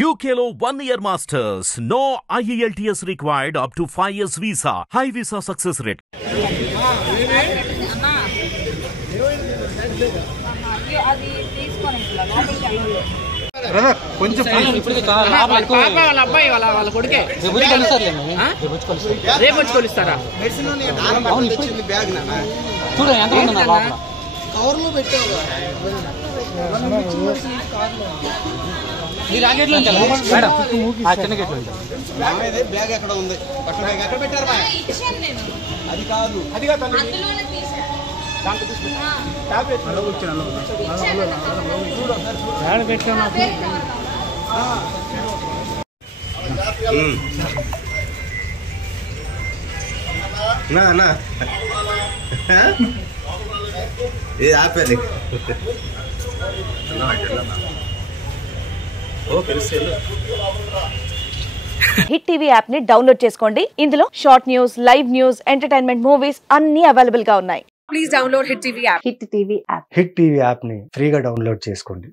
UKLO 1 year masters. No IELTS required up to 5 years visa. High visa success rate. Brother కొంచెం వాళ్ళ అబ్బాయి వాళ్ళ కొడుకే రేపు వచ్చి కొలుస్తారా? కవర్లో పెట్టావు బ్యాగ్ ఎక్కడ ఉంది? ఎక్కడ పెట్టారు? అది కాదు, అది కాదు. ఇది ఆపేది హిట్ టీవీ యాప్ ని డౌన్లోడ్ చేసుకోండి. ఇందులో short news, live news, entertainment movies అన్ని అవైలబుల్ గా ఉన్నాయి. Please download Hit TV app. Hit TV app hit TV app ని ఫ్రీగా డౌన్లోడ్ చేసుకోండి.